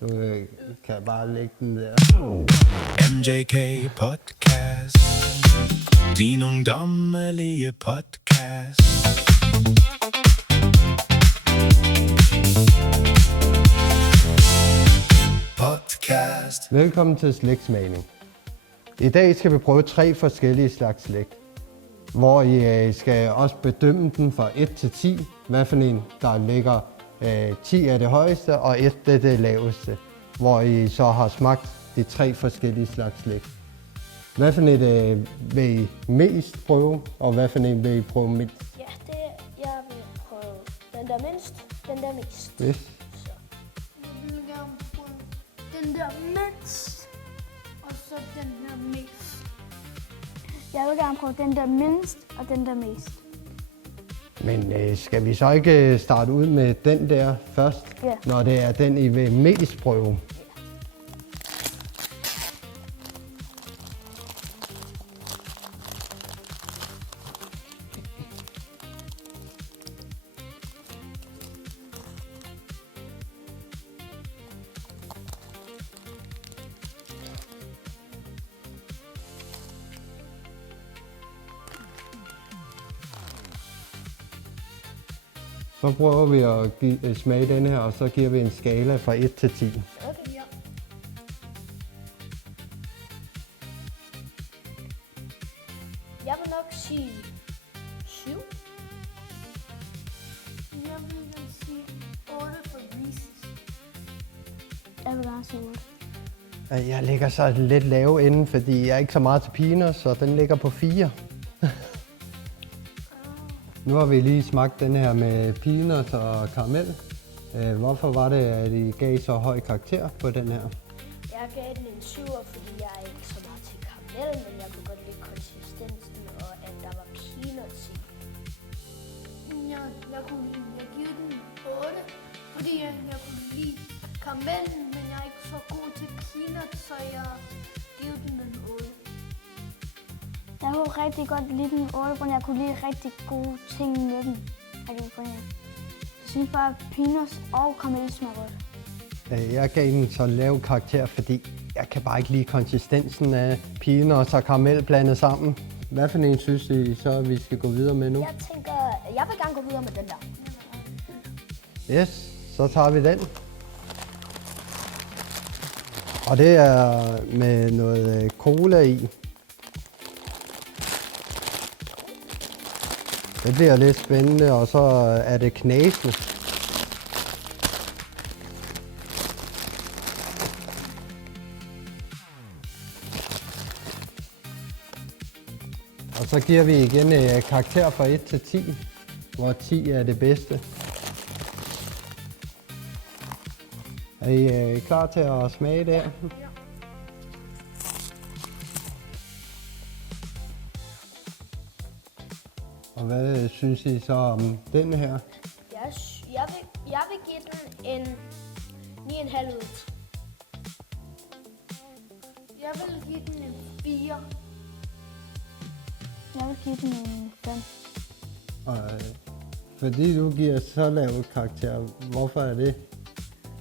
Du kan bare lægge den der. MJK Podcast. Din ungdommelige podcast. Podcast. Velkommen til slægtsmagning. I dag skal vi prøve 3 forskellige slags slægt, hvor I skal også bedømme den fra 1 til 10. Hvad for en, der ligger 10 er det højeste, og 1 er det laveste. Hvor I så har smagt de 3 forskellige slags slægt. Hvad for en vil I mest prøve, og hvad for en vil I prøve mindst? Ja, jeg vil prøve den der mindst, den der mest. Yes. Så. Jeg vil gerne prøve den der mindst, og så den her mest. Jeg vil gerne prøve den der mindst og den der mest. Men skal vi så ikke starte ud med den der først, Ja. når det er den, I vil mest prøve? Så prøver vi at smage den her, og så giver vi en skala fra 1 til 10. Okay, ja. Jeg vil nok sige 7. Jeg vil sige 8 for Reese's. Jeg vil gerne sige 8. Jeg ligger så lidt lav inden, fordi jeg er ikke så meget til peanuts, så den ligger på 4. Nu har vi lige smagt den her med peanuts og karamel. Hvorfor var det, at I gav så høj karakter på den her? Jeg gav den en 7, fordi jeg er ikke så meget til karamel, men jeg kunne godt lide konsistensen og at der var peanuts i. Jeg giver den 8, fordi jeg kunne lide karamellen, men jeg er ikke så god til peanuts, så jeg giver den en 8. Jeg kunne rigtig godt lide den 8, men jeg kunne lide rigtig gode ting med den. Jeg synes bare, at peanuts og karamel smager godt. Jeg gav den så lav karakter, fordi jeg kan bare ikke lide konsistensen af peanuts og karamel blandet sammen. Hvad for en synes I så, at vi skal gå videre med nu? Jeg tænker, jeg vil gerne gå videre med den der. Yes, så tager vi den. Og det er med noget cola i. Det bliver lidt spændende, og så er det knasende. Og så giver vi igen karakter fra 1 til 10, hvor 10 er det bedste. Er I klar til at smage der? Ja. Og hvad synes I så om den her? Jeg vil give den en 9,5 ud. Jeg vil give den en 4. Jeg vil give den en 5. Og, fordi du giver så lav karakter, hvorfor er det?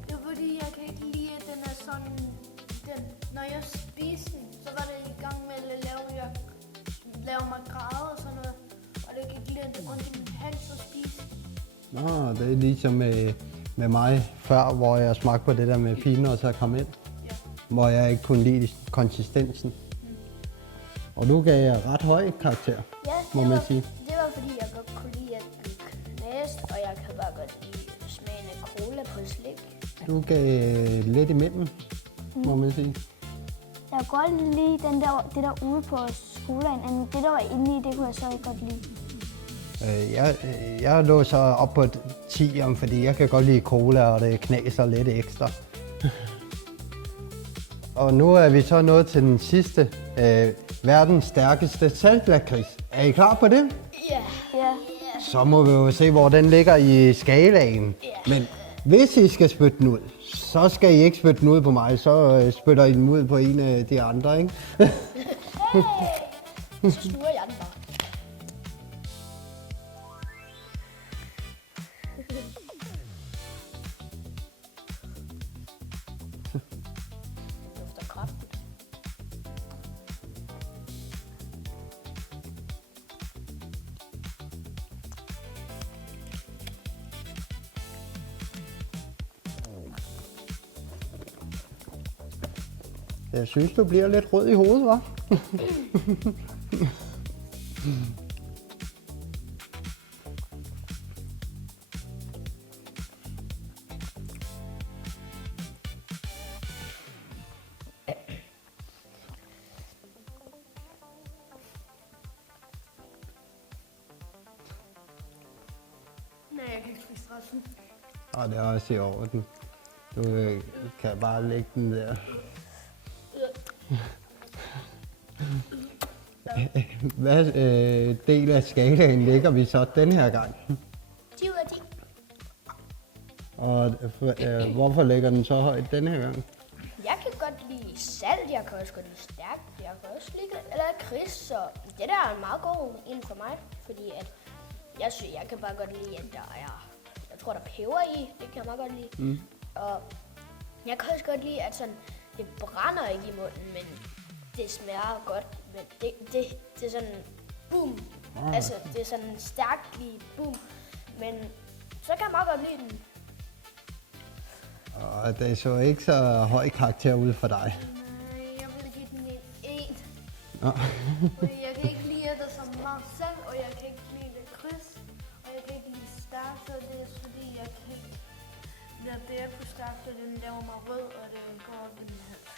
Det er fordi, jeg kan ikke lide, at den er sådan... Når jeg spiste den, så var det i gang med at lave mig græde og sådan noget. Og det gik lidt ondt i min hals at spise. Nå, det er ligesom med mig før, hvor jeg smagte på det der med peanuts og karamel. Ja. Hvor jeg ikke kunne lide konsistensen. Og du gav ret høj karakter, Ja, må man sige. Det var fordi, jeg godt kunne lide at blive knæst, og jeg kan bare godt lide smagen af cola på slik. Du gav lidt imellem, må man sige. Jeg kunne godt lide det der ude på skolaen, men det der var inde i, det kunne jeg så ikke godt lide. Jeg lå så op på 10, fordi jeg kan godt lide cola, og det knaser lidt ekstra. Og nu er vi så nået til den sidste, verdens stærkeste saltlakrids. Er I klar på det? Ja. Ja. Så må vi jo se, hvor den ligger i skalaen. Men hvis I skal spytte den ud, så skal I ikke spytte den ud på mig, så spytter I den ud på en af de andre, ikke? Så sluger jeg den bare. Jeg synes, du bliver lidt rød i hovedet, hva'? Nej, jeg kan ikke spise resten. Og det er også i orden. Du kan bare lægge den der. Hvad del af skalaen ligger vi så den her gang? 10 ud af 10. Og hvorfor ligger den så højt den her gang? Jeg kan godt lide salt, jeg kan også godt lide stærkt, jeg kan også lide lakrids, så det der er en meget god en for mig, fordi at jeg kan bare godt lide, at der er, jeg tror der er peber i, det kan jeg meget godt lide. Og jeg kan også godt lide, at sådan, det brænder ikke i munden, men det smager godt, men det er sådan, boom, altså det er sådan stærkt lige, boom, men så kan jeg meget godt lide den. Og det så ikke så høj karakter ud for dig. Nej, jeg vil give den en 1. Nå. Fordi jeg kan ikke lide, at der er så meget salt, og jeg kan ikke lide lakrids, og jeg kan ikke lide stærkt, så det er fordi, jeg kan ikke lide, at det er for stærkt, og den laver mig rød, og det går op i min hals.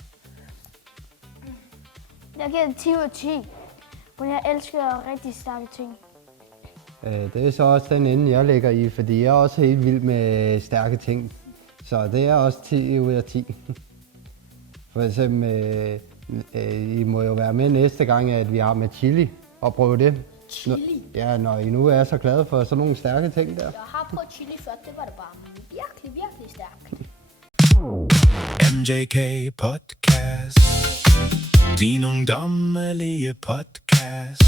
Jeg giver det 10 ud af 10. For jeg elsker rigtig stærke ting. Det er så også den ende, jeg ligger i, fordi jeg er også helt vild med stærke ting. Så det er også 10 ud af 10. For eksempel, I må jo være med næste gang, at vi har med chili og prøve det. Chili? Ja, når I nu er så glade for sådan nogle stærke ting der. Jeg har prøvet chili før, det var det bare virkelig stærkt. MJK Podcast. Din ungdommelige podcast.